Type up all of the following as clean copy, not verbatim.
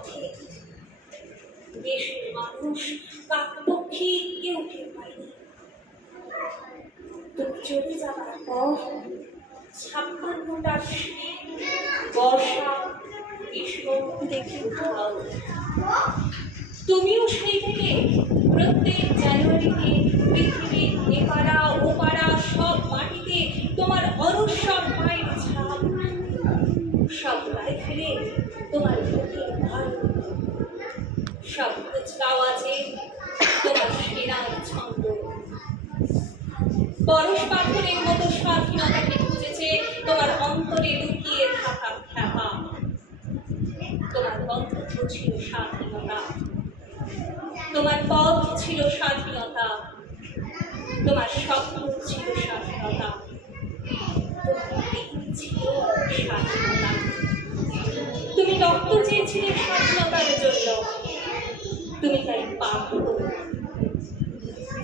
পথে দেশের মানুষ কাকপক্ষী কেউ টের পায়নি। তুমি চলে যাবার পর 56টার শীত, বর্ষা, গ্রীষ্ম দেখে খাও। তুমিও সেই থেকে প্রত্যেক জানুয়ারিতে পৃথিবীর এপাড়া ওপাড়া সব মাটিতে তোমার অনশ্বর পায়ের ছাপ, সব রাইফেলে তোমার বুকের ভার, সব কুচকাওয়াজে তোমার সেনার ছন্দ। পরশ পাথরের মতো স্বাধীনতাকে খুঁজেছে তোমার অন্তরে লুকিয়ে থাকা খ্যাপা। তোমার গন্তব্য ছিল স্বাধীনতা, তোমার পথ ছিল স্বাধীনতা, তোমার স্বপ্ন ছিল স্বাধীনতা, তোমার দিন ছিল স্বাধীনতা। তুমি রক্ত চেয়েছিলে স্বাধীনতার জন্য, তুমি তাই পাগল।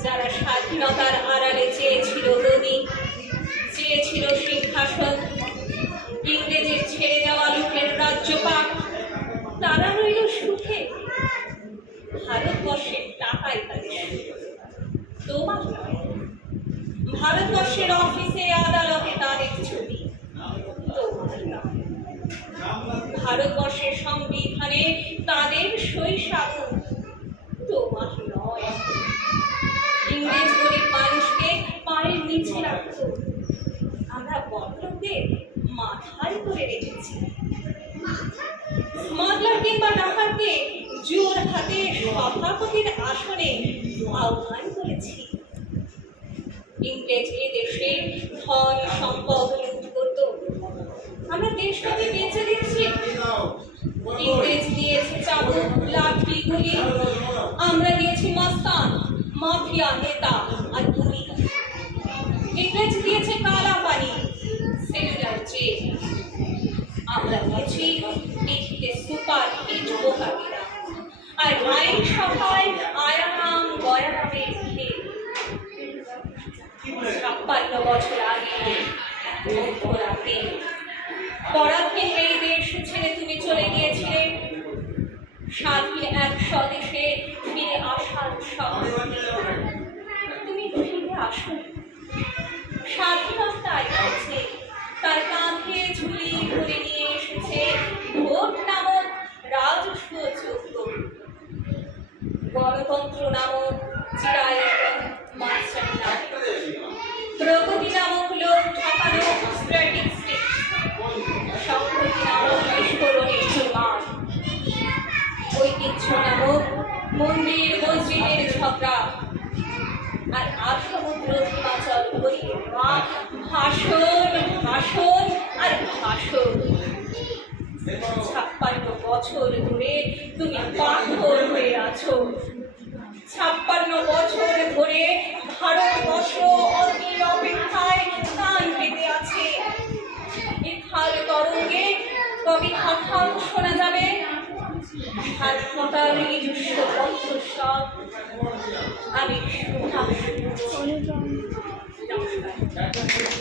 যারা স্বাধীনতার আড়ালে চেয়েছিল গদি, চেয়েছিল সিংহাসন, ইংরেজের ছেড়ে যাওয়া লোকের রাজ্যপাট, তারা রইল সুখে। ভারতবর্ষের টাকাই তাদের তোমার নয়। ভারতবর্ষের অফিসে আদালতে তাদের ছবি তোমার নয়। ভারতবর্ষের সংবিধানে তাদের শৈশব তোমার নয়। ইংরেজ গরিব মানুষকে পায়ের নিচে রাখত, আমরা বড়লোকদের মাথায় করে রেখেছি। স্মাগলার কিংবা ডাকাতকে জোর হাতে সভাপতির আসনে আহ্বান করেছি। ইংরেজ এ দেশে ধন সম্পদ লুট করত, আমরা দেশটাকে বেঁচে দিচ্ছি। ইংরেজ দিয়েছে চাবুক, লাঠি, গুলি, আমরা দিয়েছি মস্তান, মাফিয়া নেতা আর গুলি। ইংরেজ দিয়েছে কালা পানি, সেলুলার জেল, আমরা দিয়েছি পিঠিতে সুপার হিট বোকাবিরা আর আইন সভায় আয়ারাম গয়ারামের খেল। 56 বছর আগে মধ্যরাতে পরাধীন এই দেশ ছেড়ে তুমি চলে গিয়েছিলে স্বাধীন এক স্বদেশে ফিরে আসার স্বপ্নে। তুমি ফিরে আসো, স্বাধীনতায় আছে তার কাঁধে ঝুলি ভরে নিয়ে এসেছে ভোট নামক রাজস্ব যজ্ঞ, গণতন্ত্র নামক চিরায়তন মানসন্না, প্রগতি নামক লোক ঠকানো স্ট্যাটিস্টিক্স, সংহতি নামক বিস্ফোরণের সুরমান, ঐতিহ্য নামক মন্দির মসজিদের ঝগড়া, আর আসমুদ্র হিমাচল ভরিয়ে দেওয়া ভাষণ ভাষণ আর ভাষণ। 56 বছর ধরে তুমি পাথর হয়ে আছো। 56 বছর ধরে ভারতবর্ষ অধীর অপেক্ষায় কান পেতে আছে। ইথার তরঙ্গে কবি হঠাৎ শোনা যাবে স্বাধীনতার নিজস্ব কণ্ঠস্বর। আমি শুনলাম। নমস্কার।